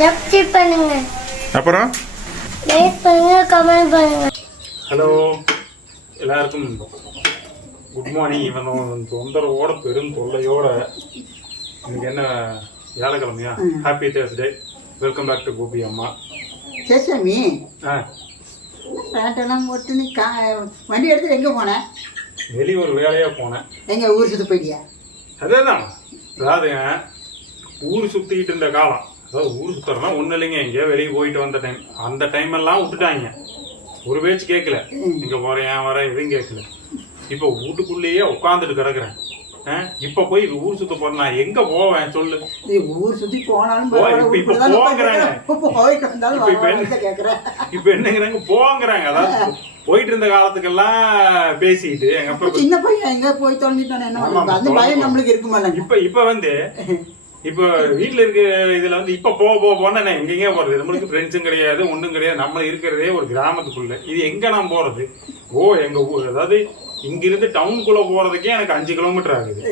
Subscribe பண்ணுங்க. அப்புறம்? Like பண்ணுங்க கமெண்ட் பண்ணுங்க. ஹலோ எல்லாருக்கும் குட் மார்னிங் இவன் தொந்தரவோட பெரும் தொல்லையோட இன்னைக்கு என்ன வியாழக்கிழமையா? Happy Thursday welcome back to Gopi அம்மா சேசாமி. ஆ. பேண்டெல்லாம் போட்டு நீ கா வண்டி எடுத்து எங்கே போனேன் வெளியே ஒரு வேலையாக போனேன். எங்கே ஊர் சுத்த போயிட்டியா? அதே தான் அதாவதுங்க ஊர் சுற்றிக்கிட்டு இருந்த காலம். அதாவது ஊர் சுற்றுறதுனா ஒன்றும் இல்லைங்க. எங்கேயோ வெளியே போயிட்டு வந்த டைம் அந்த டைம் எல்லாம் விட்டுட்டாங்க. ஒரு பேச்சு கேட்கல. இங்கே போகிறேன் ஏன் வரேன் எதுவும் கேட்கல. இப்போ வீட்டுக்குள்ளேயே உட்காந்துட்டு கிடக்குறேன். இப்போ போய் ஊர் சுத்த போறேன். நான் எங்கே போவேன் சொல்லு. நீ ஊர் சுற்றி போனாலும் இப்ப- போங்கறாங்க. இப்ப என்னங்கிறாங்க? போங்கிறாங்க. அதாவது போயிட்டு இருந்த காலத்துக்கெல்லாம் பேசிக்கிட்டு எங்க சின்ன பையன் எங்கே போய் தொலைஞ்சிட்டானே. என்ன பயம். நம்மளுக்கு இருக்குமா இப்ப இப்ப வந்து இப்ப வீட்ல இருக்க இதுல வந்து இப்ப போ போ போனா நான் எங்கெங்க போறது நம்மளுக்கு ஃப்ரெண்ட்ஸும் கிடையாது ஒண்ணும் கிடையாது. நம்ம இருக்கிறதே ஒரு கிராமத்துக்குள்ள. இது எங்க நான் போறது? ஓ எங்க ஊர் அதாவது இங்க இருந்து டவுனுக்குள்ள போறதுக்கே எனக்கு அஞ்சு கிலோமீட்டர் ஆகுது.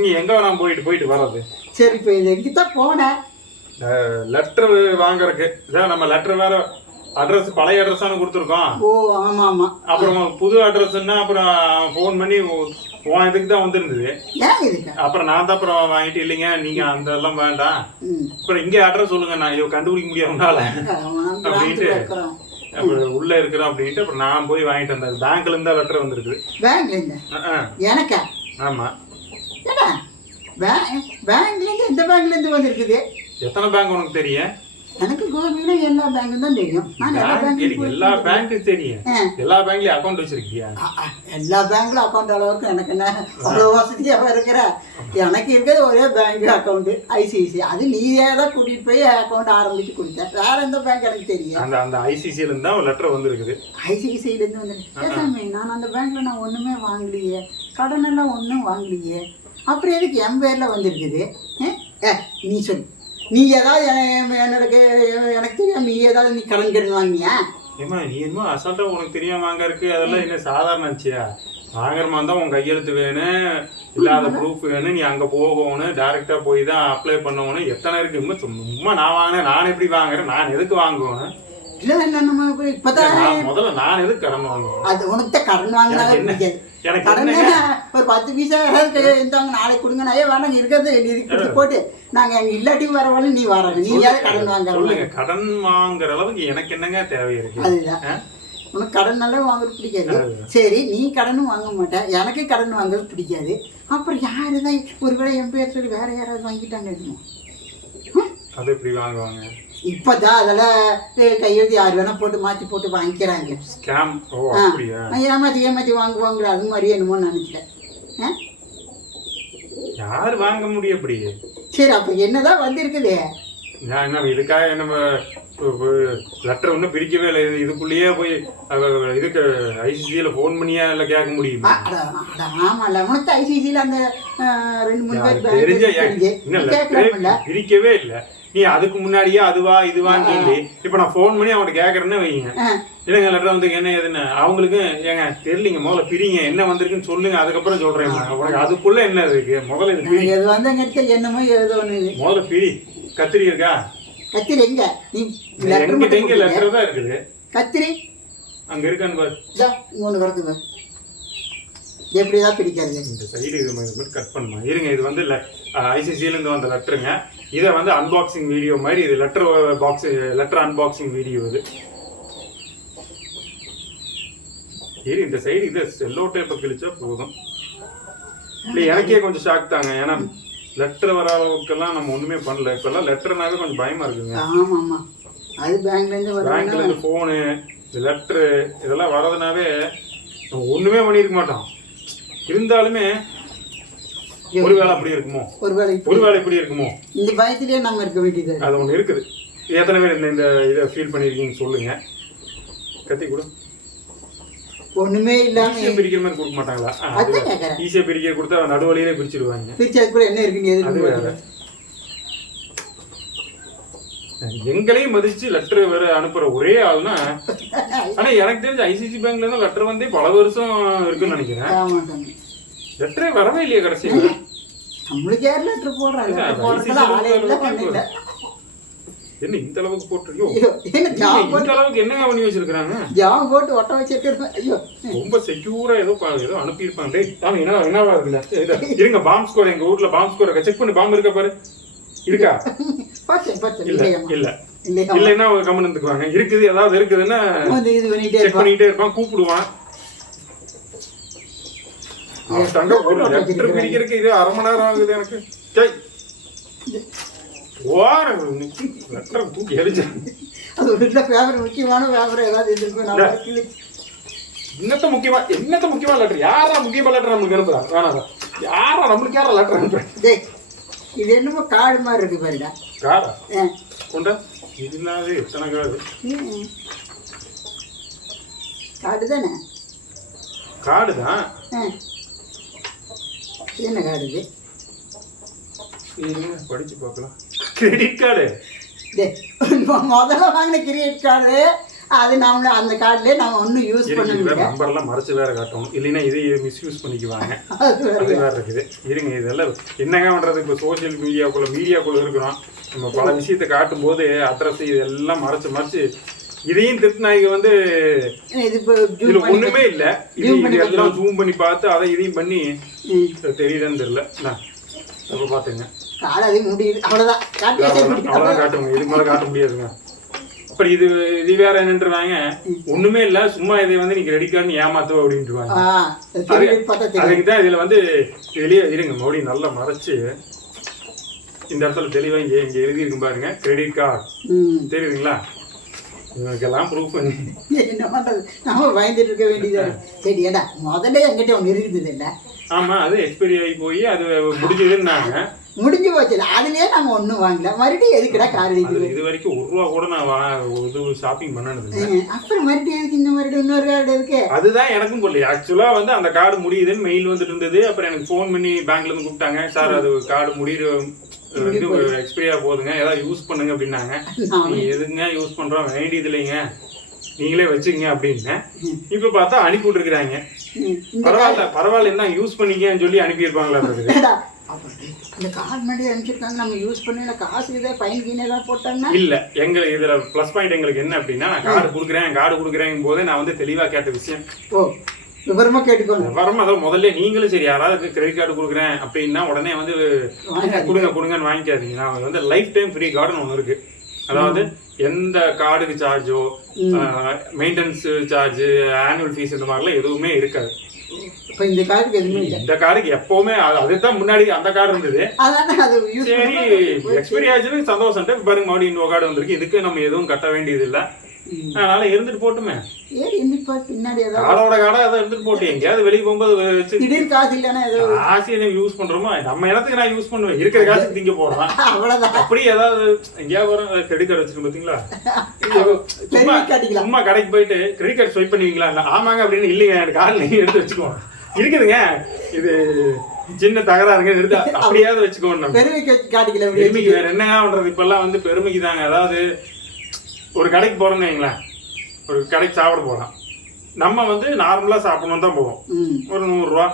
நீ எங்க நான் போயிட்டு போயிட்டு வர்றது? சரி இப்போ இது எங்கே தான் போனேன் லெட்டர் வாங்குறதுக்கு. இதான் நம்ம லெட்டர் வேற அட்ரஸ் பழைய அட்ரஸ் தானே கொடுத்துருக்கோம்? ஓ ஆமாம் ஆமாம் அப்புறம் புது அட்ரஸ்ன்னா அப்புறம் ஃபோன் பண்ணி உன் இதுக்கு தான் வந்திருந்தது. அப்புறம் நான் தான் அப்புறம் வாங்கிட்டு இல்லைங்க நீங்க அந்த எல்லாம் வேண்டாம். அப்புறம் இங்கே அட்ரஸ் சொல்லுங்க நான் ஐயோ கண்டுபிடிக்க முடியாதுனால ஆமா, அப்படின்ட்டு அப்புறம் உள்ள இருக்கிறோம் அப்படின்ட்டு அப்புறம் நான் போய் வாங்கிட்டு வந்தேன். பேங்க்ல இருந்தா லெட்டர் பேங்க்ல இருந்து? அஹ். எனக்கா? ஆமா. ஏடா பேங்க் பேங்க்லேருந்து எந்த பேங்க்லேருந்து வந்திருக்குது? எத்தனை பேங்க் உனக்கு தெரியும்? எனக்கு கோபியில எல்லா பேங்கும் தான் தெரியும். நான் எல்லா பேங்க் பேங்க்கும் எல்லா பேங்க்கும் தெரியும். எல்லா பேங்க்லயும் அக்கௌண்ட் வச்சிருக்கியா? எல்லா பேங்க்ல அக்கௌண்ட் அளவுக்கு எனக்கு என்ன? அவ்வளோ வசதியாக இருக்கிற. எனக்கு இருக்கிறது ஒரே பேங்க் அக்கௌண்ட் ஐசிஐசி அது நீயே தான் கூட்டிட்டு போய் அக்கௌண்ட் ஆரம்பிச்சு கொடுத்த. வேற எந்த பேங்க் எனக்கு தெரியும் அந்த அந்த ஐசிசில இருந்து தான் லெட்டர் வந்திருக்குது. ஐசிஐசியிலேருந்து வந்து பேசாமே நான் அந்த பேங்க்ல நான் ஒண்ணுமே வாங்கலையே. கடன் எல்லாம் ஒன்றும் வாங்கலையே. அப்புறம் எதுக்கு என் பேர்ல வந்திருக்குது? நீ சொல்லு. நீ ஏதாவது என- என்னோட கே- எனக்கு தெரியாம நீ ஏதாவது நீ கடன் கடன் வாங்கினியா? ஏமா நீ என்னமோ அசால்ட்டா உனக்கு தெரியாம வாங்க இருக்கு அதெல்லாம் என்ன சாதாரண ஆச்சியா வாங்குற மாதிரி தான் உன் கையெழுத்து வேணும் இல்லாத ப்ரூஃப் வேணும் நீ அங்க போகணும் டைரக்டா போய் தான் அப்ளை பண்ணணும். எத்தனை இருக்கு? சும்மா சும்மா நான் வாங்கினேன் நான் எப்படி வாங்குறேன் நான் எதுக்கு வாங்குவேன்? இல்லை நம்ம இப்ப இப்பதான் முதல்ல நான் எதுக்கு கடன் வாங்குவேன்? அது உனக்கு கடன் வாங்கினாலே எனக்கு? ஒரு பத்து பைசா யாராவது இருந்தாங்க நாளைக்கு கொடுங்க நான் வேணாங்க இருக்கிறது நீ கொடுத்து போட்டு நாங்க அங்க இல்லாட்டி வரவானு நீ வராங்க நீ யாரும் கடன் வாங்க சொல்லுங்க கடன் வாங்குற அளவுக்கு எனக்கு என்னங்க தேவை இருக்கு? அதுதான்? உனக்கு கடன் நல்லா வாங்குறது பிடிக்காது. சரி நீ கடனும் வாங்க மாட்டேன் எனக்கு கடன் வாங்குறது பிடிக்காது. அப்புறம் யாரு தான் ஒருவேளை என் பேர் சொல்லி வேற யாராவது வாங்கிட்டாங்க அது எப்படி வாங்குவாங்க? இப்போதான் அதெல்லாம் கையெழுத்து யார் வேணா போட்டு மாற்றி போட்டு வாங்கிக்கிறாங்க. ஸ்கேம் அப்படியா? ஏமாற்றி ஏமாற்றி வாங்குவாங்க அது மாதிரியே என்னமோ நினைக்கிறேன். யார் வாங்க முடியும் அப்படி? சரி அப்போ என்னதான் வந்திருக்குது? என்ன இதுக்காக நம்ம லெட்டர் ஒன்றும் பிரிக்கவே இல்லை. இது- இதுக்குள்ளேயே போய் இதுக்கு ஐசிசியில் ஃபோன் பண்ணியா இல்லை கேட்க முடியுமா? ஆமால உனக்கு ஐசிசியில் அந்த ரெண்டு மூணு பேர் தெரிஞ்ச பிரிக்கவே இல்லை. நீ அதுக்கு முன்னாடியே அதுவா இதுவான்னு சொல்லி இப்போ நான் ஃபோன் பண்ணி அவன்கிட்ட கேட்கறேன்னு வைங்க. இல்லைங்க லெட்டர் வந்து என்ன ஏதுன்னு அவங்களுக்கு ஏங்க தெரியலீங்க முதல்ல பிரிங்க என்ன வந்திருக்குன்னு சொல்லுங்க அதுக்கப்புறம் சொல்றேன். உனக்கு அதுக்குள்ள என்ன இருக்கு? முதல்ல இது எடுத்த என்னமோ எழுதணும் முதல்ல பிரி. கத்திரி இருக்கா? கத்திரி எங்க? நீ எங்க. லெட்டர் தான் இருக்குது. கத்திரி. அங்க இருக்கான்னு பாரு. ஒன்று கிடக்குது எப்படிதான் பிடிக்கிறது இந்த சைடு இது மாதிரி மட்டும் கட் பண்ணுமா? இருங்க இது வந்து ஐசிசியில இருந்து வந்த லெட்டருங்க இதை வந்து அன்பாக்சிங் வீடியோ மாதிரி இது letter box letter unboxing video இது. இரு இந்த சைடு இதை செல்லோ டேப்பை கிழிச்சா போதும். இல்லை எனக்கே கொஞ்சம் ஷாக் தாங்க. ஏன்னா லெட்டர் வர அளவுக்கெல்லாம் நம்ம ஒண்ணுமே பண்ணல. இப்பெல்லாம் லெட்டர்னாவே கொஞ்சம் பயமா இருக்குங்க. ஆமா ஆமா அது பேங்க்ல இருந்து பேங்க்ல வருவாங்க இருந்து போனு லெட்டரு இதெல்லாம் வரதுனாவே ஒண்ணுமே பண்ணியிருக்க மாட்டோம். இருந்தாலுமே ஒருவேளை அப்படி இருக்குமோ? ஒருவேளை ஒருவேளை இப்படி இருக்குமோ? இந்த பயத்திலேயே நம்ம இருக்க வேண்டியது. அது ஒண்ணு இருக்குது. எத்தனை பேர் இந்த இந்த இதை ஃபீல் பண்ணியிருக்கீங்கன்னு சொல்லுங்க. கத்தி கொடு. ஒண்ணுமே இல்லாம ஈஸியா பிரிக்கிற மாதிரி கொடுக்க மாட்டாங்களா? ஈஸியா பிரிக்க கொடுத்தா நடுவழியிலே பிரிச்சிருவாங்க பிரிச்சு அதுக்குள்ள என்ன இருக்குன்னு வேற. எங்களையும் மதிச்சு லெட்டர் வேற அனுப்புற ஒரே ஆள்னா ஆனா எனக்கு தெரிஞ்ச ஐசிசி பேங்க்ல இருந்து லெட்டர் வந்தே பல வருஷம் இருக்குன்னு நினைக்கிறேன். ஆமா லெட்டரே வரவே இல்லையே பண்ணல என்ன இந்த அளவுக்கு ஜாம் இந்த அளவுக்கு என்னங்க பண்ணி வச்சிருக்காங்க ஜாம் போட்டு ஒட்ட வச்சிருக்கிறது. ஐயோ. ரொம்ப செக்யூரா ஏதோ ஏதோ அனுப்பியிருப்பாங்க. டேய் சாமி என்ன என்னவா இருக்குல்ல இருங்க பாம்பு ஸ்கோர் எங்க ஊர்ல பாம்பு ஸ்கோர் செக் பண்ணி பாம்பு இருக்கா பாரு. இருக்கா? இல்லையம்மா இல்ல இல்லையா? இல்லைன்னா அவங்க கம்மன் இருந்துக்குவாங்க இருக்குது ஏதாவது இருக்குதுன்னா வந்து இது பண்ணிட்டே செக் இருப்பான். பண்ணிட்டே இருப்பான் கூப்பிடுவான். அவன்கிட்ட ஒரு லெட்டர் பிடிக்கிறதுக்கு இது அரை மணி நேரம் ஆகுது எனக்கு. டேய். ஓர லெட்டர் தூக்கி எரிஞ்சாங்க அது ஒரு இல்லை பேப்பர் முக்கியமான பேப்பர் ஏதாவது இருந்திருக்கும் என்னத்த முக்கியமா என்னத்த முக்கியமா லெட்டர் யாரா முக்கியமா லெட்டர் நம்மளுக்கு அனுப்புறா? வேணாம் யாரா நம்மளுக்கு யாரா லெட்டர் அனுப்புறேன் இது என்னமோ காடு மாதிரி இருக்கு பாருடா. ஆ. கொண்டா? இது இல்லாத எத்தனை காடு. காடு தானே காடு தான். என்ன காடு இது? படிச்சு பார்க்கலாம். கிரெடிட் கார்டு முதல்ல வாங்கின கிரெடிட் கார்டு அது நம்ம அந்த கார்டுலேயே நம்ம ஒன்றும் யூஸ் பண்ண முடியல நம்பர்லாம் மறைச்சு வேற காட்டணும் இல்லைன்னா இதை மிஸ்யூஸ் பண்ணிக்குவாங்க. அது வேற. இருக்குது. இருங்க இதெல்லாம் என்னங்க பண்றது? இப்போ சோஷியல் மீடியாக்குள்ள மீடியாக்குள்ள இருக்கிறோம். நம்ம பல விஷயத்தை காட்டும் போது அட்ரஸ் இதெல்லாம் மறைச்சு மறைச்சு இதையும் திருநாய்க்கு வந்து இதுல ஒண்ணுமே இல்ல. இது Zoom பண்ணி இது எல்லாம் ஜூம் பண்ணி பார்த்து அதை இதையும் பண்ணி. தெரியுதான்னு தெரியல. அப்ப பாத்துங்க காடு அது முடியுது அவ்வளவுதான். முடியும் அவ்வளவுதான் காட்டுங்க. இதுக்கு மேல காட்ட முடியாதுங்க. அப்புறம் இது இது வேற என்னன்றாங்க ஒண்ணுமே இல்ல சும்மா இதை வந்து நீ கிரெடிட் கார்டு ஏமாத்துவ அப்படின்ட்டுருவாங்க ஆ அது தெரியுது பார்த்தா தெரியும் அதுக்கு தான் இதுல வந்து வெளியே இருங்க மறுபடியும் நல்லா மறைச்சு இந்த இடத்துல தெளிவா இங்க இங்க எழுதி இருக்கும் பாருங்க கிரெடிட் கார்டு தெரியுதுங்களா? இவனுக்கெல்லாம் ப்ரூஃப் பண்ணி. என்ன பண்றது? நம்ம பயந்துட்டு இருக்க வேண்டியதா. சரி ஏடா முதல்ல என்கிட்ட ஒன்று இருக்குது இல்லை? ஆமா அது எக்ஸ்பைரி ஆகி போய் அது முடிஞ்சதுன்னாங்க. முடிஞ்சு போச்சுல அதுலயே நம்ம ஒன்றும் வாங்கல. மறுபடியும் எதுக்குடா கார் அதுல அடிக்குது இது வரைக்கும் ஒரு ரூபா கூட நான் இது ஷாப்பிங் பண்ணனது அப்புறம் மறுபடியும் எதுக்கு இந்த மறுபடியும் இன்னொரு கார்டு இருக்கு? அதுதான் எனக்கும் புரியல. ஆக்சுவலா வந்து அந்த கார்டு முடியுதுன்னு மெயில் வந்துட்டு இருந்தது. அப்புறம் எனக்கு ஃபோன் பண்ணி பேங்க்ல இருந்து கூப்பிட்டாங்க. சார் அது கார்டு முடியிற இது எக்ஸ்பைரியா போகுதுங்க. ஏதாவது யூஸ் பண்ணுங்க அப்படின்னாங்க. எதுங்க யூஸ் பண்றோம்? வேண்டியது இல்லைங்க. நீங்களே வச்சுக்கங்க அப்படின்னு இப்ப பார்த்தா அனுப்பி விட்டுருக்காங்க பரவாயில்ல பரவாயில்ல என்ன யூஸ் பண்ணிக்கன்னு சொல்லி அனுப்பியிருப்பாங்களா இந்த கார்டு முன்னாடி அனுப்பிச்சிருக்காங்க. நம்ம யூஸ் பண்ணி காசு இதே ஃபைன் கீன் ஏதாவது போட்டாங்கன்னா? இல்ல எங்க இதுல ப்ளஸ் பாயிண்ட் எங்களுக்கு என்ன அப்படின்னா நான் கார்டு கொடுக்குறேன் கார்டு கொடுக்குறேன் போதே நான் வந்து தெளிவா கேட்ட விஷயம். ஓ விவரமா கேட்டுக்கோங்க. விவரமா அதாவது முதல்ல நீங்களும் சரி யாராவது கிரெடிட் கார்டு கொடுக்குறேன் அப்படின்னா உடனே வந்து கொடுங்க கொடுங்கன்னு வாங்கிக்காதீங்க. நான் வந்து லைஃப் டைம் ஃப்ரீ கார்டுன்னு ஒன்று இருக்கு. அதாவது எந்த கார்டுக்கு சார்ஜோ மெயின்டெனன்ஸ் சார்ஜ் ஆனுவல் ஃபீஸ் இந்த மாதிரிலாம் எதுவுமே இருக்காது. இப்போ இந்த கார்டுக்கு எதுவுமே இல்லை. இந்த கார்டுக்கு எப்பவுமே அது- அதுதான் முன்னாடி அந்த கார்டு இருந்தது. அதான் அது யூஸ் சரி எக்ஸ்பைரி ஆச்சுன்னு சந்தோஷம். பாருங்க மறுபடியும் இன்னொரு கார்டு வந்திருக்கு. இதுக்கு நம்ம எதுவும் கட்ட வேண்டியது இல்லை அதனால இருந்துட்டு போட்டுமே. ஏறி இன்னைக்கு பின்னாடி ஏதாவது கார்டோட கார்டா அதை இருந்துட்டு போட்டு எங்கேயாவது வெளியே போகும்போது வச்சு திடீர் காசு இல்லைன்னா ஏதோ காசு என்ன யூஸ் பண்றோமோ? நம்ம இடத்துக்கு நான் யூஸ் பண்ணுவேன். இருக்கிற காசுக்கு திங்க போடுறான் அவ்வளோதான் அப்படி ஏதாவது எங்கேயாவது வரும் கிரெடிட் கார்டு வச்சிருக்கோம் பாத்தீங்களா? சும்மா கடைக்கு போயிட்டு கிரெடிட் கார்டு ஸ்வைப் பண்ணுவீங்களா? இல்ல ஆமாங்க அப்படின்னு இல்லைங்க எனக்கு கார்டு நீங்க எடுத்து வச்சுக்கோங்க இருக்குதுங்க. இது சின்ன தகராறுங்க எடுத்து அப்படியாவது வச்சுக்கோங்க நம்ம. பெருமைக்கு காட்டிக்கல பெருமைக்கு வேற என்னங்க பண்றது? இப்பெல்லாம் வந்து பெருமைக்கு தாங்க அதாவது ஒரு கடைக்கு போறோம்னு வைங்களேன் ஒரு கடைக்கு சாப்பிட போறோம். நம்ம வந்து நார்மலா சாப்பிடணும் தான் போவோம். ஒரு நூறுரூவா.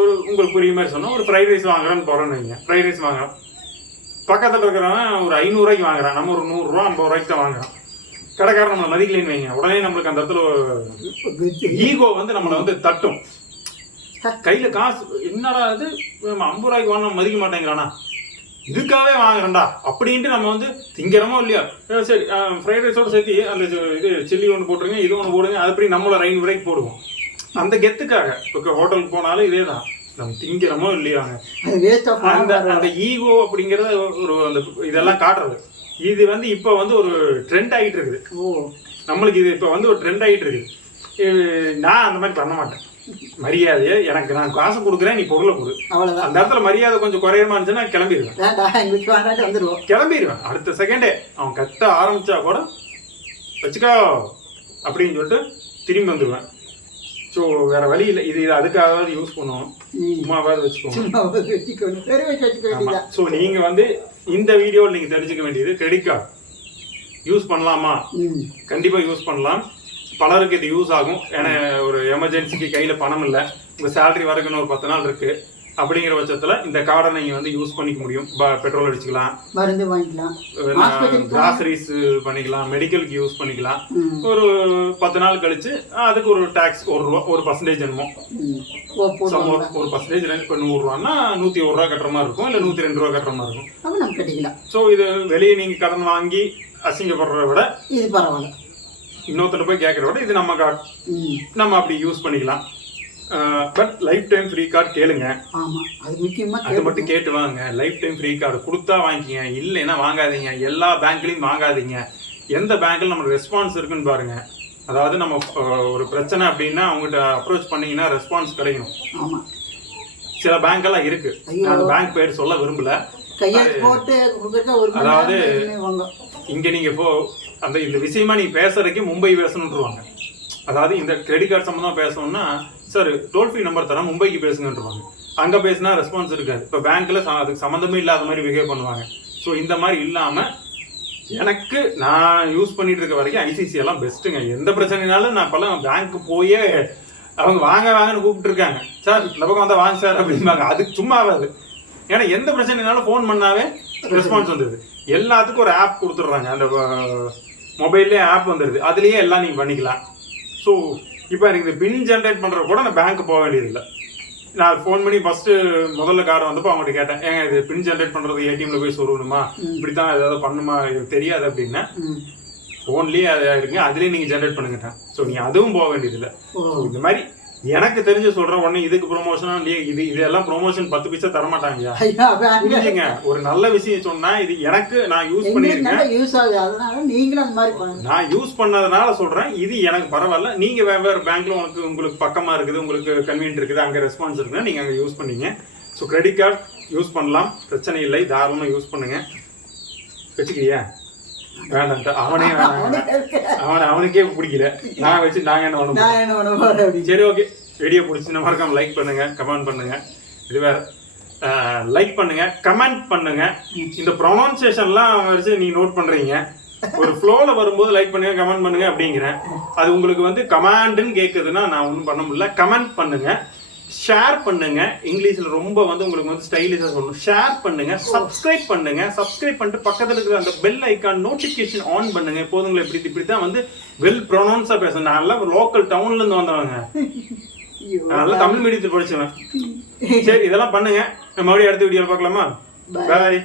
ஒரு உங்களுக்கு புரியுற மாதிரி சொன்னா ஒரு ஃப்ரைட் ரைஸ் வாங்குறோன்னு போறோம்னு வைங்க. ஃப்ரைட் ரைஸ் வாங்குறோம் பக்கத்தில் இருக்கிறவன் ஒரு ஐநூறுரூவாய்க்கு வாங்குறான். நம்ம ஒரு நூறுரூவா ஐம்பது ரூபாய்க்கு தான் வாங்குறோம். கடைக்காரன் நம்ம மதிக்கலைன்னு வைங்க. உடனே நம்மளுக்கு அந்த இடத்துல ஈகோ வந்து நம்மளை வந்து தட்டும். கையில காசு என்னடா நம்ம ஐம்பது ரூபாய்க்கு வாங்க மதிக்க மாட்டேங்கிறானா? இதுக்காகவே வாங்குறேன்டா. அப்படின்ட்டு நம்ம வந்து திங்கிறோமோ இல்லையா? சரி ஃப்ரைட் ரைஸோட சேர்த்து அந்த இது- சில்லி ஒன்று போட்டுருங்க இது ஒன்று போடுங்க அது அப்படி நம்மள ஐநூறு ரூபாய்க்கு போடுவோம். அந்த கெத்துக்காக இப்போ ஹோட்டலுக்கு போனாலும் இதே தான் நம்ம திங்கிறோமோ இல்லையாங்க அந்த அந்த ஈகோ அப்படிங்கறத ஒரு அந்த இதெல்லாம் காட்டுறது. இது வந்து இப்போ வந்து ஒரு ட்ரெண்ட் ஆகிட்டு இருக்குது. ஓ. நம்மளுக்கு இது இப்போ வந்து ஒரு ட்ரெண்ட் ஆகிட்டு இருக்குது. நான் அந்த மாதிரி பண்ண மாட்டேன். மரியாதையை எனக்கு நான் காசு கொடுக்குறேன் நீ பொருளை கொடு. அவ்வளோதான் அந்த இடத்துல மரியாதை கொஞ்சம் குறையமா இருந்துச்சுன்னா கிளம்பிடுவேன். வந்துடுவோம் கிளம்பிடுவேன். அடுத்த செகண்டே அவன் கத்த ஆரம்பிச்சா கூட வச்சுக்கோ அப்படின்னு சொல்லிட்டு திரும்பி வந்துடுவேன் ஸோ வேற வழி இல்லை. இது இது அதுக்காகவாவது யூஸ் பண்ணுவோம். சும்மாவாவது வச்சுக்கோங்க ஸோ நீங்க வந்து இந்த வீடியோவில் நீங்க தெரிஞ்சுக்க வேண்டியது கிரெடிட் கார்டு யூஸ் பண்ணலாமா? ம். கண்டிப்பா யூஸ் பண்ணலாம். பலருக்கு இது யூஸ் ஆகும். ஏன்னா ஒரு எமர்ஜென்சிக்கு கையில பணம் இல்லை. உங்க சேலரி வரக்குன்னு ஒரு பத்து நாள் இருக்கு. அப்படிங்கிற பட்சத்துல இந்த கார்டை நீங்க வந்து யூஸ் பண்ணிக்க முடியும். பெட்ரோல் அடிச்சுக்கலாம். மருந்து வாங்கிக்கலாம். கிராசரிஸ் பண்ணிக்கலாம். மெடிக்கலுக்கு யூஸ் பண்ணிக்கலாம். ஒரு பத்து நாள் கழிச்சு அதுக்கு ஒரு டாக்ஸ் ஒரு ரூபா ஒரு பர்சன்டேஜ் என்னமோ. ஒரு பர்சன்டேஜ் இப்போ நூறுரூவான்னா நூற்றி ஒரு ரூபா கட்டுற மாதிரி இருக்கும். இல்லை நூற்றி ரெண்டு ரூபா கட்டுற மாதிரி இருக்கும். ஸோ இது வெளியே நீங்கள் கடன் வாங்கி அசிங்கப்படுறத விட இது பரவாயில்ல. இன்னொருத்தர் போய் கேட்குறத விட இது நம்ம கார்டு நம்ம அப்படி யூஸ் பண்ணிக்கலாம். But life time free card கேளுங்க. அது மட்டும் கேட்டு வாங்க. லைஃப் டைம் ஃப்ரீ கார்டு கொடுத்தா வாங்கிக்கிங்க. இல்லைன்னா வாங்காதீங்க. எல்லா பேங்க்லையும் வாங்காதீங்க. எந்த பேங்க்ல நமக்கு ரெஸ்பான்ஸ் இருக்குன்னு பாருங்க. அதாவது நம்ம ஒரு பிரச்சனை அப்படின்னா அவங்ககிட்ட அப்ரோச் பண்ணீங்கன்னா ரெஸ்பான்ஸ் கிடைக்கும் ஆமாம் சில பேங்க் எல்லாம் இருக்கு அந்த பேங்க் பேர் சொல்ல விரும்பல. அதாவது- இங்க நீங்க போ அந்த இந்த விஷயமா நீ பேசுறதுக்கு மும்பை பேசணுன்றவாங்க அதாவது இந்த கிரெடிட் கார்டு சம்மந்தமாக பேசணும்னா சார் டோல் ஃப்ரீ நம்பர் தரேன் மும்பைக்கு பேசுங்கன்றவாங்க. அங்கே பேசினா ரெஸ்பான்ஸ் இருக்காது. இப்போ பேங்க்கில் அதுக்கு சம்மந்தமே இல்லாத மாதிரி பிஹேவ் பண்ணுவாங்க. ஸோ இந்த மாதிரி இல்லாமல் எனக்கு நான் யூஸ் பண்ணிட்டு இருக்க வரைக்கும் ஐசிசி எல்லாம் பெஸ்ட்டுங்க எந்த பிரச்சனைனாலும் நான் இப்போல்லாம் பேங்க் போயே அவங்க வாங்க வாங்கன்னு கூப்பிட்டு இருக்காங்க. சார் இந்த பக்கம் வந்தால் வாங்க சார் அப்படிம்பாங்க. அதுக்கு சும்மா ஆகாது. ஏன்னா எந்த பிரச்சனைனாலும் ஃபோன் பண்ணாவே ரெஸ்பான்ஸ் வந்தது எல்லாத்துக்கும் ஒரு ஆப் கொடுத்துட்றாங்க. அந்த மொபைல்லே ஆப் வந்துடுது அதுலயே எல்லாம் நீங்க பண்ணிக்கலாம். ஸோ இப்போ எனக்கு பின் ஜென்ரேட் பண்றது கூட நான் பேங்க் போக வேண்டியதில்லை. நான் ஃபோன் பண்ணி ஃபர்ஸ்ட் முதல்ல கார்டு வந்தப்போ அவங்ககிட்ட கேட்டேன். ஏங்க இது பின் ஜென்ரேட் பண்றது ஏடிஎம்ல போய் சொல்லணுமா இப்படி தான் ஏதாவது பண்ணுமா? எனக்கு தெரியாது அப்படின்னா ஃபோன்லேயே அதை எடுங்க. அதுலேயே நீங்கள் ஜென்ரேட் பண்ணுங்கட்டேன். ஸோ நீ அதுவும் போக வேண்டியதில்லை. இந்த மாதிரி எனக்கு தெரிஞ்சு சொல்றேன் உடனே இதுக்கு ப்ரொமோஷனா இது இதெல்லாம் ப்ரொமோஷன் பத்து பைசா தர மாட்டாங்க புரிஞ்சுங்க. ஒரு நல்ல விஷயம் சொன்னா இது எனக்கு நான் யூஸ் நல்லா யூஸ் ஆகுது. அதனால நீங்களும் அந்த மாதிரி பண்ணுங்க. நான் யூஸ் பண்ணதுனால சொல்றேன். இது எனக்கு பரவாயில்ல. நீங்க வெவ்வேறு பேங்க்ல உங்களுக்கு உங்களுக்கு பக்கமா இருக்குது உங்களுக்கு கன்வீனியன்ட் இருக்குது அங்க ரெஸ்பான்ஸ் இருக்குன்னா நீங்க அங்க யூஸ் பண்ணீங்க. ஸோ கிரெடிட் கார்டு யூஸ் பண்ணலாம். பிரச்சனை இல்லை. தாராளமா யூஸ் பண்ணுங்க. வச்சுக்கிறியா? வேண்டாம்ட்ட அவனே வேணாம் அவன் அவனுக்கே பிடிக்கல. நான் வச்சு நாங்க என்ன பண்ண நான் என்ன பண்ண போறேன் அப்படின்னு. சரி ஓகே வீடியோ பிடிச்சிருந்தா மறக்காம லைக் பண்ணுங்க கமெண்ட் பண்ணுங்க. இது வேற. லைக் பண்ணுங்க கமெண்ட் பண்ணுங்க. இந்த ப்ரொனவுன்சியேஷன்லாம் வச்சு நீங்க நோட் பண்றீங்க. ஒரு ஃப்ளோல வரும்போது லைக் பண்ணுங்க கமெண்ட் பண்ணுங்க அப்படிங்கிறேன். அது உங்களுக்கு வந்து கமாண்டுன்னு கேக்குதுன்னா நான் ஒன்றும் பண்ண முடியல. கமெண்ட் பண்ணுங்க. ஷேர் பண்ணுங்க. இங்கிலீஷ்ல ரொம்ப வந்து உங்களுக்கு வந்து ஸ்டைலிஷா சொல்லணும். ஷேர் பண்ணுங்க. சப்ஸ்கிரைப் பண்ணுங்க. சப்ஸ்கிரைப் பண்ணிட்டு பக்கத்துல இருக்கிற அந்த பெல் ஐக்கான் நோட்டிபிகேஷன் ஆன் பண்ணுங்க. போதுங்களா இப்படி இப்படி தான் வந்து வெல் ப்ரொனவுன்ஸா பேசணும் நான் எல்லாம் லோக்கல் டவுன்ல இருந்து வந்தவங்க. நல்லா தமிழ் மீடியத்தில் படிச்சவன். சரி இதெல்லாம் பண்ணுங்க. மறுபடியும் அடுத்த வீடியோல பார்க்கலாமா. பாய்